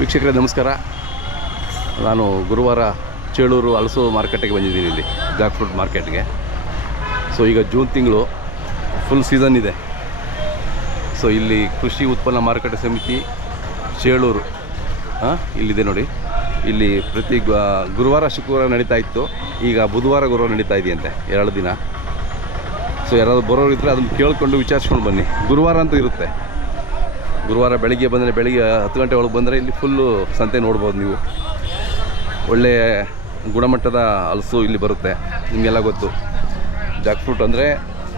ವೀಕ್ಷಕರೇ ನಮಸ್ಕಾರ. ನಾನು ಗುರುವಾರ ಚೇಳೂರು ಹಲಸು ಮಾರ್ಕೆಟಿಗೆ ಬಂದಿದ್ದೀನಿ, ಇಲ್ಲಿ ಜಾಕ್ ಫ್ರೂಟ್ ಮಾರ್ಕೆಟ್ಗೆ. ಸೊ ಈಗ ಜೂನ್ ತಿಂಗಳು ಫುಲ್ ಸೀಸನ್ ಇದೆ. ಸೊ ಇಲ್ಲಿ ಕೃಷಿ ಉತ್ಪನ್ನ ಮಾರುಕಟ್ಟೆ ಸಮಿತಿ ಚೇಳೂರು ಇಲ್ಲಿದೆ ನೋಡಿ. ಇಲ್ಲಿ ಪ್ರತಿ ಗುರುವಾರ ಶುಕ್ರವಾರ ನಡೀತಾ ಇತ್ತು, ಈಗ ಬುಧವಾರ ಗುರುವಾರ ನಡೀತಾ ಇದೆಯಂತೆ, 2 ದಿನ. ಸೊ ಯಾರಾದರೂ ಬರೋರು ಇದ್ದರೆ ಅದನ್ನು ಕೇಳಿಕೊಂಡು ವಿಚಾರಿಸ್ಕೊಂಡು ಬನ್ನಿ. ಗುರುವಾರ ಅಂತೂ ಇರುತ್ತೆ. ಗುರುವಾರ ಬೆಳಿಗ್ಗೆ ಬಂದರೆ, ಬೆಳಿಗ್ಗೆ 10 ಗಂಟೆ ಒಳಗೆ ಬಂದರೆ ಇಲ್ಲಿ ಫುಲ್ಲು ಸಂತೆ ನೋಡ್ಬೋದು ನೀವು. ಒಳ್ಳೆಯ ಗುಣಮಟ್ಟದ ಹಲಸು ಇಲ್ಲಿ ಬರುತ್ತೆ. ನಿಮಗೆಲ್ಲ ಗೊತ್ತು, ಜಾಕ್ ಫ್ರೂಟ್ ಅಂದರೆ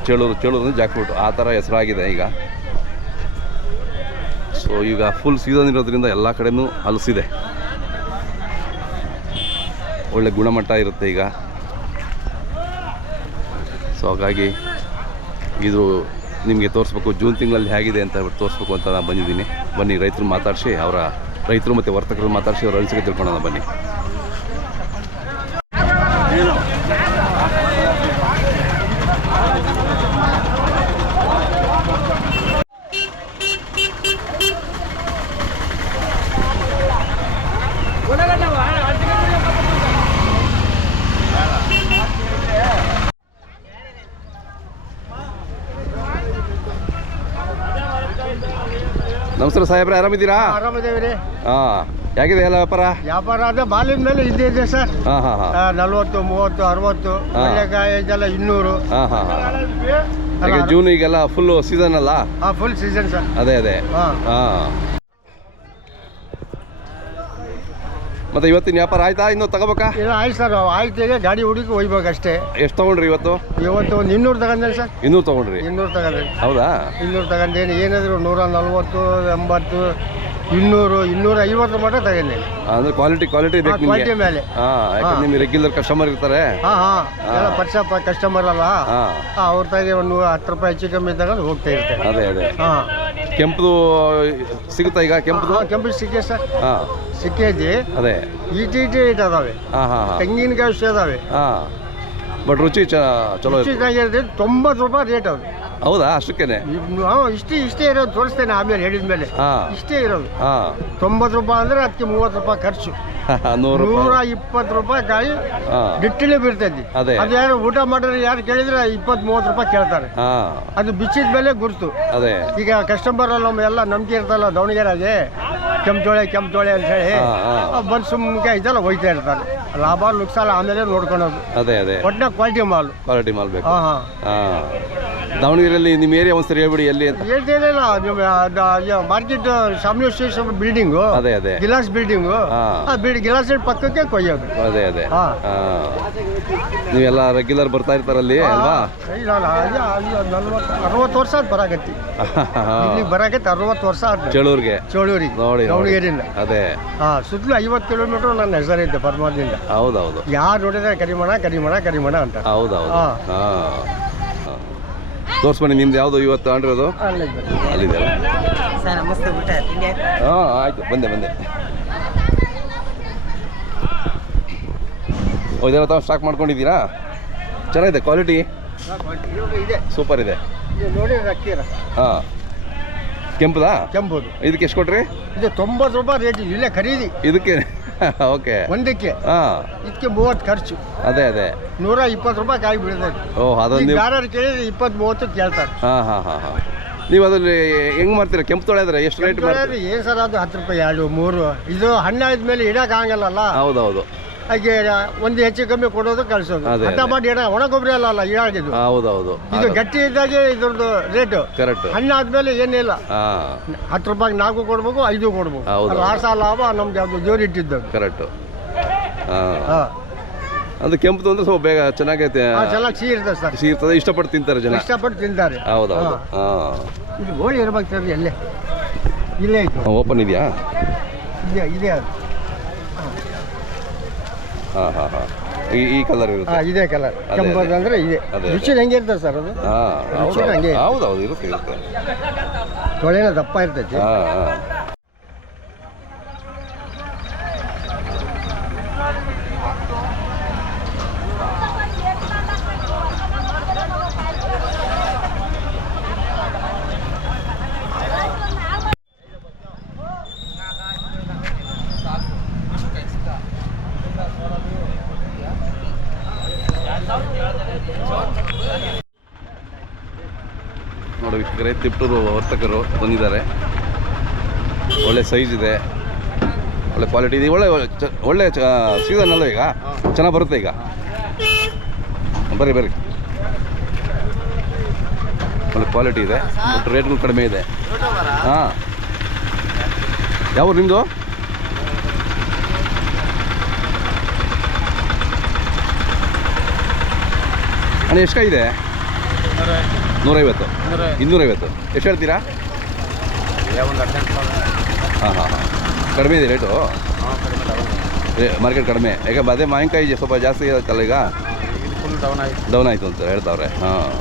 ಚೇಳೂರು ಅಂದರೆ ಜಾಕ್ ಫ್ರೂಟ್, ಆ ಥರ ಹೆಸರಾಗಿದೆ ಈಗ. ಸೊ ಈಗ ಫುಲ್ ಸೀಸನ್ ಇರೋದ್ರಿಂದ ಎಲ್ಲ ಕಡೆಯೂ ಹಲಸಿದೆ, ಒಳ್ಳೆ ಗುಣಮಟ್ಟ ಇರುತ್ತೆ ಈಗ. ಸೊ ಹಾಗಾಗಿ ಇದು ನಿಮಗೆ ತೋರಿಸ್ಬೇಕು, ಜೂನ್ ತಿಂಗಳಲ್ಲಿ ಹೇಗಿದೆ ಅಂತ ತೋರಿಸ್ಬೇಕು ಅಂತ ನಾನು ಬಂದಿದ್ದೀನಿ. ಬನ್ನಿ, ರೈತರು ಮಾತಾಡಿಸಿ, ರೈತರು ಮತ್ತು ವರ್ತಕರು ಮಾತಾಡಿಸಿ ಅವ್ರ ಅನಿಸಿಕೆ ತಿಳ್ಕೊಳ್ಳೋಣ ಬನ್ನಿ. ನಮಸ್ಕಾರ ಸಾಹೇಬ್ರೆ, ಆರಾಮಿದ್ದೀರಾ? ಆರಾಮಿದ್ದೇವೆ. ಹಾಂ, ಹೇಗಿದೆ ಎಲ್ಲ ವ್ಯಾಪಾರ? ಅದೇ ಬಾಲಿನ ಮೇಲೆ ಇದೆ ಸರ್. 40, 30, 60 ಒಳ್ಳೆಕಾಯಿ ಇದೆಲ್ಲ 200. ಈಗ ಜೂನ್ ಈಗೆಲ್ಲ ಫುಲ್ ಸೀಸನ್ ಅಲ್ಲ? Full season sir. ಅದೇ ಮತ್ತೆ ಇವತ್ತಿನ ವ್ಯಾಪಾರ ಆಯ್ತಾ? ಇನ್ನೂ ತಗೋಬೇಕಾ? ಆಯ್ತು ಸರ್, ಆಯ್ತು. ಗಾಡಿ ಹುಡುಕಿ ಹೋಗ್ಬೇಕಷ್ಟೇ. ಎಷ್ಟು ತಗೊಂಡ್ರಿ ಇವತ್ತು? ಒಂದು 200 ತಗೊಂಡೆ ಸರ್. 200 ತಗೊಂಡ್ರಿ? 200 ತಗೊಂಡ್ರಿ. ಹೌದಾ? 200 ತಗೊಂಡೇನು, ಏನಾದ್ರು 140, 80, 200, 250 ಮಟ್ಟ ತಗೊಂಡೇನೆ. ಅಂದ್ರೆ ಕ್ವಾಲಿಟಿ ಕ್ವಾಲಿಟಿ ಮೇಲೆ. ಯಾಕಂದ್ರೆ ನಿಮ್ಗೆ ರೆಗ್ಯುಲರ್ ಕಸ್ಟಮರ್ ಇರ್ತಾರೆ. ಎಲ್ಲ ಪರಿಚಯ ಕಸ್ಟಮರ್ ಅಲ್ಲ, ಅವ್ರ ತಾಗೆ ಒಂದು 10 ರೂಪಾಯಿ ಹೆಚ್ಚು ಕಮ್ಮಿ ತಗೊಂಡು ಹೋಗ್ತಾ ಇರ್ತಾರೆ. ಅದೇ ಕೆಂಪು ಸಿಗುತ್ತಾ ಈಗ? ಕೆಂಪು ಸಿಕ್ಕೇ ಸರ್, ಸಿಕ್ಕೈತಿ. ಅದೇ ಈಟಿ ಅದಾವೆ, ತೆಂಗಿನಕಾಯಿ ಅದಾವೆ. ಬಟ್ ರುಚಿ ಚಲೋ, 90 ರೂಪಾಯಿ ರೇಟ್ ಅದು. ಹೌದಾ? ಅಷ್ಟಕ್ಕೇನೆ? ಇಷ್ಟೇ ಇರೋದು, ತೋರಿಸ್ತೇನೆ ಆಮೇಲೆ ಹೇಳಿದ್ಮೇಲೆ. ಇಷ್ಟೇ ಇರೋದು 90 ರೂಪಾಯಿ ಅಂದ್ರೆ ಅದಕ್ಕೆ 30 ರೂಪಾಯಿ ಖರ್ಚು. 120 ರೂಪಾಯಿ ಕಾಯಿ ಡಿಟ್ಟಿಲೆ ಬೀರ್ತೈತಿ. ಅದು ಯಾರು ಊಟ ಮಾಡಿದ್ರೆ ಯಾರು ಕೇಳಿದ್ರೆ 20-30 ರೂಪಾಯಿ ಕೇಳ್ತಾರೆ. ಅದು ಬಿಚ್ಚಿದ ಮೇಲೆ ಗುರ್ತು. ಈಗ ಕಸ್ಟಮರ್ ಎಲ್ಲ ನಂಬಿಕೆ ಇರ್ತಲ್ಲ ದಾವಣಗೆರೆಗೆ, ಕೆಂಪೋಳೆ ಅಂತ ಹೇಳಿ ಬಂದು ಸುಮ್ಮನೆ ಇದೆಲ್ಲ ಹೋಯ್ತಾ ಇರ್ತಾರೆ. ಲಾಭ ನುಕ್ಸಾಲ ಆಮೇಲೆ ನೋಡ್ಕೊಳೋದು. ಒಟ್ಟಿನ ಕ್ವಾಲಿಟಿ ಮಾಲ್ ಬೇಕು. ದಾವಣಗೆರೆಯಲ್ಲಿ ನಿಮ್ಮ ಏರಿಯಾ ಒಂದ್ಸರಿ ಹೇಳ್ಬಿಡಿ, ಎಲ್ಲಿ ಅಂತ. ಹೇಳ್ತೇನಿಲ್ಲ, ಮಾರ್ಕೆಟ್ ಸಾಮ್ಯ ಬಿಲ್ಡಿಂಗು, ಗಿಲಾಸ್ ಬಿಲ್ಡಿಂಗು, ಗಿಲಾಸ್ ಪಕ್ಕಕ್ಕೆ ಕೊಯ್ಯೋದು. ನೀವೆಲ್ಲ ರೆಗ್ಯುಲರ್ ಬರ್ತಾ ಇರ್ತಾರಲ್ಲಿ ಅಲ್ವಾ? 60 ವರ್ಷ ಆದ್ ಬರಾಕತ್ತಿ. ಇಲ್ಲಿಗೆ ಬರಾಕತ್ತಿ 60 ವರ್ಷ ಆದ. ಚೇಳೂರಿಗೆ ನೋಡಿ, ದಾವಣಗೆರೆಯಿಂದ. ಸುತ್ತಲೂ 50 ಕಿಲೋಮೀಟರ್ ನನ್ನ ಹೆಸರಿದ್ದೆ ಪರಮಾದಿಂದ. ಹೌದೌದು. ಯಾರು ನೋಡಿದ್ರೆ ಕರಿಮಣ ಅಂತ. ಹೌದೌದು. ತೋರ್ಸ್ಬನ್ನಿ, ನಿಮ್ದು ಯಾವುದು ಇವತ್ತು ಆಂಡಿರೋದು? ಅಲ್ಲಿದೆ. ಆಯ್ತು, ಬಂದೆ. ಇದೆಲ್ಲ ತಾವು ಸ್ಟಾಕ್ ಮಾಡ್ಕೊಂಡಿದ್ದೀರಾ? ಚೆನ್ನಾಗಿದೆ, ಕ್ವಾಲಿಟಿ ಸೂಪರ್ ಇದೆ. ಕೆಂಪುದಾ? ಕೆಂಪುದು. ಇದಕ್ಕೆ ಎಷ್ಟು ಕೊಟ್ರಿ? ಇದು 90 ರೂಪಾಯಿ ರೇಟ್. ಇಲ್ಲೇ ಖರೀದಿ ಇದಕ್ಕೆ. ಓಕೆ, ಒಂದಕ್ಕೆ. ಇದಕ್ಕೆ 30 ಖರ್ಚು. ಅದೇ 120 ರೂಪಾಯಿ ಕಾಯಿ ಬೀಳ್ತೈತೆ. ಅದೊಂದು ಯಾರು ಕೇಳಿದ್ರೆ 20-30 ಕೇಳ್ತಾರೆ. ನೀವು ಅದ್ರಲ್ಲಿ ಹೆಂಗ್ ಮಾಡ್ತೀರಾ? ಕೆಂಪು ತೊಳೆದ್ರೆ ಎಷ್ಟು ರೇಟ್ ಮಾಡ್ತೀರಿ? ಏನ್ ಸರ್, ಅದು 10 ರೂಪಾಯಿ 2, 3. ಇದು ಹಣ್ಣಾದ ಮೇಲೆ ಇಡಕ್ ಆಗಲ್ಲ. ಹೌದೌದು. ಹಾಗೆ ಒಂದು ಹೆಚ್ಚು ಕಮ್ಮಿ ಕೊಡೋದು ಕಳ್ಸೋದು. ಅಂತ ಮಾಡಿ ಒಣ ಗೊಬ್ಬರ ಅಲ್ಲ ಇಡಾಗಿದ್ದು. ಹೌದೌದು. ಇದು ಗಟ್ಟಿ ಇದ್ದಾಗೆ ಇದ್ರದ್ದು ರೇಟು ಕರೆಕ್ಟ್. ಹಣ್ಣಾದ್ಮೇಲೆ ಏನಿಲ್ಲ, 10 ರೂಪಾಯಿ 4 ಕೊಡ್ಬೇಕು, 5 ಕೊಡ್ಬೇಕು. ಲಾಸ ಲಾಭ ನಮ್ಗೆ ಅದು ಜೋರು ಇಟ್ಟಿದ್ದು ಕರೆಕ್ಟ್. ಅದು ಕೆಂಪು ಅಂದ್ರೆ ಸ್ವಲ್ಪ ಬೇಗ ಚೆನ್ನಾಗೈತೆ, ಚೆನ್ನಾಗಿ ಸಿಹಿ ಇರ್ತದೆ. ಇಷ್ಟಪಟ್ಟು ತಿಂತಾರೆ ಜನ, ತಿಂತಾರೆ. ಹೌದೌದು. ಇದು ಗೋಳಿ ಇರ್ಬೇಕು ಎಲ್ಲೇ. ಇಲ್ಲೇ ಓಪನ್ ಇದೆಯಾ? ಇದೆ. ಈ ಕಲರ್ ಇರುತ್ತೆ. ಇದೇ ಕಲರ್ ಕೆಂಪದು ಅಂದ್ರೆ ಇದೆ. ರುಚಿ ಹೆಂಗೆ ಇರ್ತದೆ ಸರ್ ಅದು? ಹೌದೌದು, ಇರುತ್ತೆ. ತೊಳೆನ ದಪ್ಪ ಇರ್ತೈತಿ. ವೀಕ್ಷಕರೇ, ತಿಪ್ಟೂರು ವರ್ತಕರು ಬಂದಿದ್ದಾರೆ. ಒಳ್ಳೆ ಸೈಜ್ ಇದೆ, ಒಳ್ಳೆ ಕ್ವಾಲಿಟಿ ಇದೆ. ಒಳ್ಳೆ ಸೀಸನ್ ಅಲ್ಲ ಈಗ, ಚೆನ್ನಾಗಿ ಬರುತ್ತೆ ಈಗ. ಬರ್ರಿ ಒಳ್ಳೆ ಕ್ವಾಲಿಟಿ ಇದೆ, ಬಟ್ ರೇಟ್ಗಳು ಕಡಿಮೆ ಇದೆ. ಹಾಂ, ಯಾವ ನಿಮ್ಮದು? ಅಣ್ಣ ಎಷ್ಟು ಕಾಯಿ ಇದೆ? 150, 250. ಎಷ್ಟು ಹೇಳ್ತೀರಾ? ಹಾಂ ಕಡಿಮೆ ಇದೆ ರೇಟು, ಮಾರ್ಕೆಟ್ ಕಡಿಮೆ. ಯಾಕೆ ಅದೇ ಮಾವಿನಕಾಯಿ ಸ್ವಲ್ಪ ಜಾಸ್ತಿ ಇರುತ್ತಲ್ಲ ಈಗ, ಡೌನ್ ಆಯಿತು ಅಂತ ಹೇಳ್ತಾವ್ರೆ. ಹಾಂ,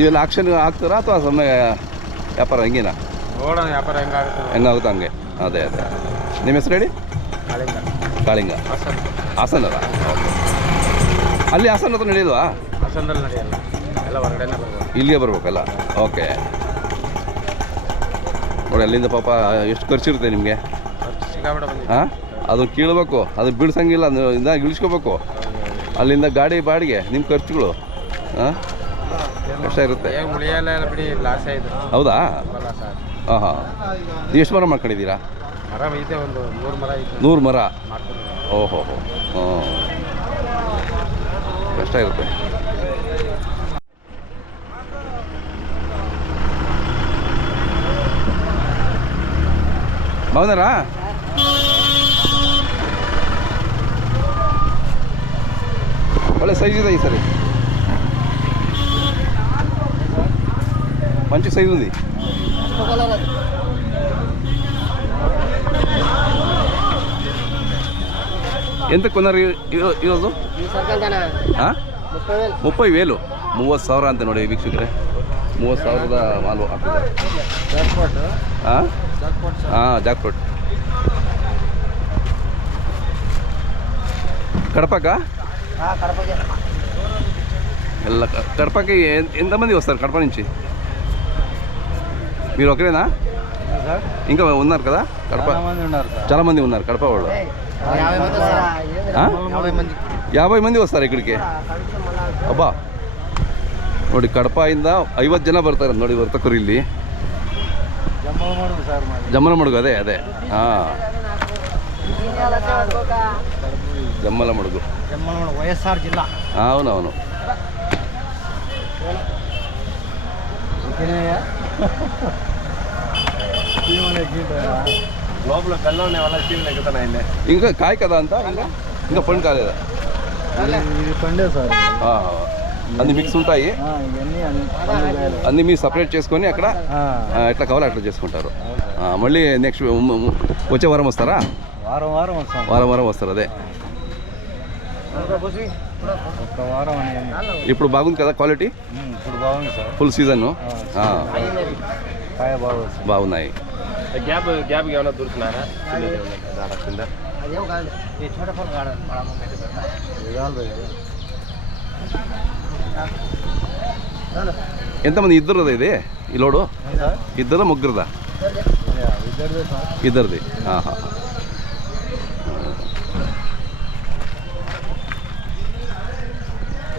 ಇವೆಲ್ಲ ಆಕ್ಷನ್ ಹಾಕ್ತಾರಾ ಅಥವಾ ಸುಮ್ಮನೆ ವ್ಯಾಪಾರ ಹೆಂಗಿನ? ಹೆಂಗಾಗುತ್ತೆ ಹಂಗೆ. ಅದೇ ನಿಮ್ಮ ಹೆಸರು ಹೇಳಿ? ಕಾಳಿಂಗ. ಹಾಸನಲ್ಲ? ಅಲ್ಲಿ ಹಾಸನ ಹತ್ರ ನಡೆಯಲ್ವಾ? ಇಲ್ಲಿಗೆ ಬರ್ಬೇಕಲ್ಲ? ಓಕೆ. ನೋಡಿ ಅಲ್ಲಿಂದ ಪಾಪ ಎಷ್ಟು ಖರ್ಚಿರುತ್ತೆ ನಿಮಗೆ? ಹಾಂ, ಅದು ಕೀಳ್ಬೇಕು, ಅದು ಬೀಳ್ಸಂಗಿಲ್ಲ, ಇಂದ ಇಳಿಸ್ಕೋಬೇಕು. ಅಲ್ಲಿಂದ ಗಾಡಿ ಬಾಡಿಗೆ, ನಿಮ್ಮ ಖರ್ಚುಗಳು ಹಾಂ ಕಷ್ಟ ಇರುತ್ತೆ. ಹೌದಾ? ಹಾಂ ಹಾಂ. ನೀವು ಎಷ್ಟು ಮರ ಮಾಡ್ಕೊಂಡಿದ್ದೀರಾ? 100 ಮರ. ಓಹೋ ಹೋ. ಹಾಂ, ಕಷ್ಟ ಇರುತ್ತೆ. ಹೌದಾರಾ? ಒಳ್ಳೆ సైజ్ ಇದೆ ఈ సరి. మంచి సైజ్ ఉంది. ఎంత కొన్నారు ఈరోజు? 30,000. 30,000 ಅಂತ ನೋಡಿ ವೀಕ್ಷಕರೇ, 30,000ದ ಮಾಲು ಹಾಕಿದ್ದಾರೆ. ಹಾಂ ಹಾಂ, ಜಾಕ್ಫ್ರೂಟ್. కడపక ಎಲ್ಲ కడపకి ఎంతమంది వస్తారు? కడప నుంచి మీరు ఒకరేనా? ఇంకా ఉన్నారు కదా కడప? చాలా మంది ఉన్నారు కడప వాళ్ళు. 50 ಮಂದಿ వస్తారు ఇక్కడికి. ಅಬ್ಬಾ, ನೋಡಿ ಕಡಪದಿಂದ 50 ಜನ ಬರ್ತಾರೆ ನೋಡಿ ವರ್ತಕರು ಇಲ್ಲಿ. ಜಮ್ಮಲಮಡುಗು. ಅದೇ ಹಾಂ, ಜಮ್ಮಲಮಡುಗು, వైఎస్ఆర్ జిల్లా. అవునవును. లోపల బెల్లం వల్ల చీమలు ఎక్కుతున్నాయండి. ఇంకా కాయ కదా అంతా? ఇంకా పండు కాలేదా? ఇది పండే సార్. అన్ని మిక్స్ ఉంటాయి, అన్ని మీరు సపరేట్ చేసుకొని అక్కడ ఎట్లా కావాలో అట్లా చేసుకుంటారు. మళ్ళీ నెక్స్ట్ వచ్చే వారం వస్తారా? వారం వస్తారు. అదే ఇప్పుడు బాగుంది కదా క్వాలిటీ? ఇప్పుడు బాగుంది సార్, ఫుల్ సీజన్ బాగున్నాయి. గ్యాప్ ఏమైనా దొరుకుతున్నారా? ఎంతమంది? ఇద్దరుదా ఇది ఈ లోడు? ఇద్దరా ముగ్గురుదా? ఇద్దరిది.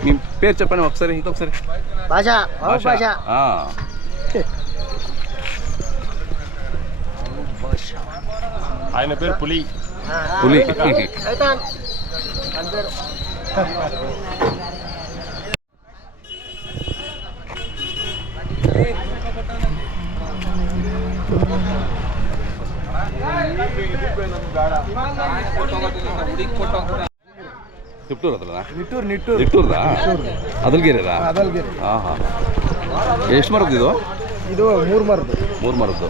మీ పేరు చెప్పండి ఒకసారి, ఇంకొకసారి. ఆయన పేరు పులి. ತಿಪ್ಟೂರು ಹತ್ರನಾ? ನಿಟ್ಟೂರ್ದಾ? ಅದಲ್ಗಿರಿರಾ? ಹಾಂ ಹಾಂ. ಎಷ್ಟು ಮರದ್ದು ಇದು? ಇದು 3 ಮರದ್ದು. 3 ಮರದ್ದು.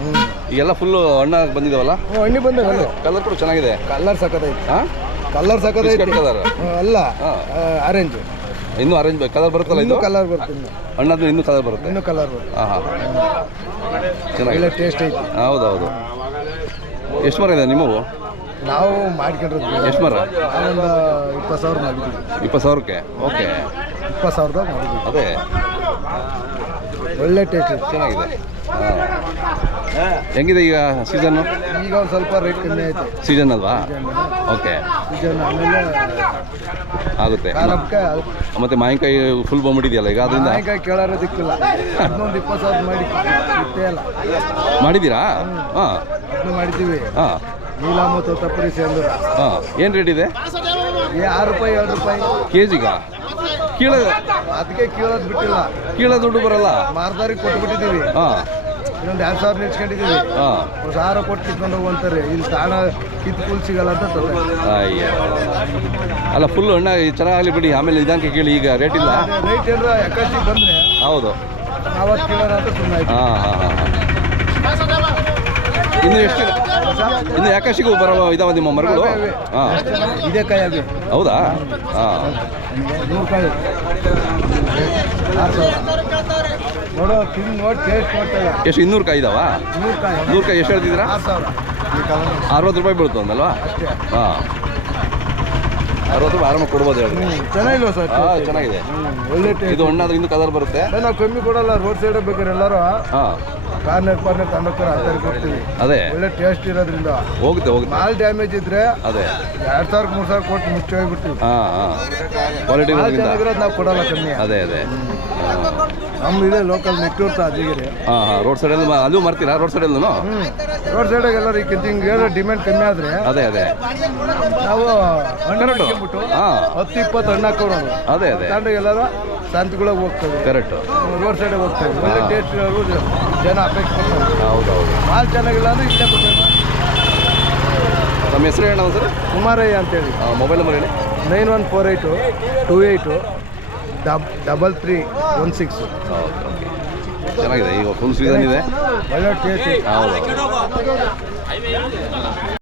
ಈಗೆಲ್ಲ ಫುಲ್ಲು ಹಣ್ಣ ಬಂದಿದಾವಲ್ಲ? ಹಣ್ಣು ಬಂದ. ಕಲರ್ ಕೂಡ ಚೆನ್ನಾಗಿದೆ. ಕಲರ್ ಸಖತ್ತೈತಿ. ಹಾಂ, ಕಲರ್ ಸಖತ್ತೈತಿ. ಕಲರ್ ಅಲ್ಲ, ಆರೆಂಜ್. ಇನ್ನೂ ಆರೆಂಜ್ ಕಲರ್ ಬರುತ್ತಲ್ಲ? ಇದು ಕಲರ್ ಬರುತ್ತೆ. ಹಣ್ಣಾದ್ಮೇಲೆ ಇನ್ನೂ ಕಲರ್ ಬರುತ್ತೆ. ಇನ್ನೂ ಕಲರ್ ಬರುತ್ತೆ. ಹಾಂ ಚೆನ್ನಾಗಿದೆ, ಟೇಸ್ಟ್ ಐತಿ. ಹೌದೌದು. ಎಷ್ಟು ಮರ ಇದೆ ನಿಮ್ಮವು? ನಾವು ಮಾಡ್ಕೊಂಡಿರೋದು. ಎಷ್ಟು ಮರ? ಒಂದು 20,000 ಮಾಡಿದ್ವಿ. 20,000ಕ್ಕೆ? ಓಕೆ, 20,000 ಮಾಡಿದ್ವಿ. ಅದೇ ಒಳ್ಳೆ ಟೇಸ್ಟ್ ಚೆನ್ನಾಗಿದೆ. ಹೆಂಗಿದೆ ಈಗ ಸೀಸನ್ನು? ಈಗ ಒಂದು ಸ್ವಲ್ಪ ರೇಟ್ ಕಮ್ಮಿ ಆಯ್ತು. ಸೀಸನ್ ಅಲ್ವಾ? ಓಕೆ, ಸೀಸನ್ ಆಮೇಲೆ ಆಗುತ್ತೆ. ಖಾರಕ್ಕೆ ಮತ್ತು ಮಾವಿನಕಾಯಿ ಫುಲ್ ಬಂದ್ಬಿಟ್ಟಿದೆಯಲ್ಲ ಈಗ ಅದರಿಂದ ಮಾವಿನಕಾಯಿ ಕೇಳಾರೋ ದಿಕ್ಕಿಲ್ಲ. ಅದನ್ನೊಂದು 20,000 ಮಾಡಿ ಇಷ್ಟೇ ಅಲ್ಲ ಮಾಡಿದ್ದೀರಾ? ಹಾಂ ಅದನ್ನು ಮಾಡಿದ್ದೀವಿ. ಹಾಂ ನೀಲ ಮತ್ತು ತಪ್ಪರಿ ಸೇಂದ್ರ. ಹಾಂ ಏನು ರೇಟ್ ಇದೆ? 6 ರೂಪಾಯಿ 2 ರೂಪಾಯಿ ಕೆ ಜಿಗ? ಕೀಳ ಅದಕ್ಕೆ ಕೀಳೋದು ಬಿಟ್ಟಿಲ್ಲ. ಕೀಳ ದುಡ್ಡು ಬರಲ್ಲ. ಮಾರ್ದಾರಿಗೆ ಕೊಟ್ಬಿಟ್ಟಿದ್ದೀವಿ. ಹಾಂ ಇನ್ನೊಂದು 2,000 ನಿಲ್ಸ್ಕೊಂಡಿದ್ದೀವಿ. ಹಾಂ 1,000 ಕೊಟ್ಟು ಕಿತ್ಕೊಂಡು ಹೋಗುವಂತಾರೆ. ಇಲ್ಲಿ ತಾಣ ಕಿತ್ತು ಫುಲ್ ಸಿಗಲ್ಲ ಅಂತ ಅಯ್ಯ ಅಲ್ಲ ಫುಲ್ ಹಣ್ಣ ಚೆನ್ನಾಗಲಿ ಬಿಡಿ, ಆಮೇಲೆ ನಿಧಾನಕ್ಕೆ ಕೇಳಿ, ಈಗ ರೇಟ್ ಇಲ್ಲ. ರೈಟ್ ಏನಾರ ಯಾಕಾಶಿ ಬಂದರೆ ಹೌದು. ಅವತ್ತು ಕೇಳೋಣ ಅಂತ ಸುಮ್ಮನೆ. ಹಾಂ ಹಾಂ ಹಾಂ ಇನ್ನು ಎಷ್ಟು ಇನ್ನು ಯಾಕಾಶಿಗೂ ಬರೋ ಇದಾವ ನಿಮ್ಮ ಮರಗಳು? ಹಾಂ ಇದೇ ಕಾಯಿ ಅವಿ. ಹೌದಾ? ಹಾಂ 100 ಕಾಯಿ ನೋಡೋ ತಿಂದು ನೋಡಿ ಟೇಸ್ಟ್ ಕೊಡ್ತೇವೆ. ಎಷ್ಟು 200 ಕಾಯಿ ಇದಾವ? 100 ಕಾಯಿ 100 ಕಾಯಿ ಎಷ್ಟು ಹೇಳ್ತಿದ್ದೀರಾ? 6,000 60 ರೂಪಾಯಿ ಬೀಳ್ತು ಅಂದಲ್ವಾ? ಅಷ್ಟೇ. ಹಾಂ 60 ರೂಪಾಯಿ ಆರಾಮಾಗಿ ಕೊಡ್ಬೋದು ಹೇಳಿ. ಚೆನ್ನಾಗಿಲ್ವ ಸರ್? ಹಾಂ ಚೆನ್ನಾಗಿದೆ. ಒಳ್ಳೆ ಇದು ಹಣ್ಣಾದ್ರೆ ಇನ್ನೂ ಕಲರ್ ಬರುತ್ತೆ. ನಾವು ಕಮ್ಮಿ ಕೊಡಲ್ಲ. ರೋಡ್ ಸೈಡ್ ಬೇಕಾದ್ರೆ ಎಲ್ಲರೂ ಹಾಂ ಕಾರ್ನರ್ ತಗೊಂಡೋಗ್ತಾರೆ, ಆ ಥರ ಕೊಡ್ತೀವಿ. ಅದೇ ಒಳ್ಳೆ ಟೇಸ್ಟ್ ಇರೋದ್ರಿಂದ. ಹೋಗುತ್ತೆ ಮಾಲ್ ಡ್ಯಾಮೇಜ್ ಇದ್ರೆ ಅದೇ 2,000 3,000 ಕೊಟ್ಟು ಮುಚ್ಚಿ ಹೋಗ್ಬಿಡ್ತೀವಿ. ಹಾಂ ಹಾಂ ಕ್ವಾಲಿಟಿ ಚೆನ್ನಾಗಿರೋದು ನಾವು ಕೊಡಲ್ಲ ಕಮ್ಮಿ. ಅದೇ ಅದೇ ನಮ್ಮ ಇದೆ ಲೋಕಲ್ ನೆಟ್ಟೂರ್ತ ಅದಿಗೆ. ಹಾಂ ಹಾಂ ರೋಡ್ ಸೈಡಲ್ಲಿ ಅದು ಮಾರ್ತೀರಾ? ರೋಡ್ ಸೈಡಲ್ಲೂ ರೋಡ್ ಸೈಡಾಗ ಎಲ್ಲರೂ ಈಗ ಹಿಂಗೆ ಏನೋ ಡಿಮ್ಯಾಂಡ್ ಕಮ್ಮಿ ಆದರೆ ಅದೇ ಅದೇ ನಾವು ಹಣ್ಣು ಕರೆಕ್ಟು. ಹಾಕ್ಬಿಟ್ಟು ಹಾಂ 10-20 ಹಣ್ಣು ಹಾಕೋರು. ಅದೇ ಅದೇ ತಗೊಂಡು ಎಲ್ಲರೂ ಶಾಂತಿಗಳಿಗೆ ಹೋಗ್ತೇವೆ. ಕರೆಕ್ಟು. ರೋಡ್ ಸೈಡಿಗೆ ಹೋಗ್ತೇವೆ. ಒಳ್ಳೆ ಟೇಸ್ಟ್ ಇರೋರು ಜನ ಅಪೇಕ್ಷೆ ಪಡ್ತಾರೆ. ಹೌದು ಹೌದು. ಮಾಲ್ ಚೆನ್ನಾಗಿಲ್ಲ ಅಂದ್ರೆ ಇಲ್ಲೇ ಕೊಡ್ಬೇಕು. ನಮ್ಮ ಹೆಸರು ಹೇಳೋಣ ಸರ್? ಕುಮಾರಯ್ಯ ಅಂತೇಳಿ. ಮೊಬೈಲ್ ನಂಬರ್ ಹೇಳಿ. 9148283316. ಚೆನ್ನಾಗಿದೆ, ಈಗ ಫುಲ್ ಸೀಸನ್ ಇದೆ. ಒಳ್ಳೆ ಟೇಸ್ಟ್. ಹೌದು.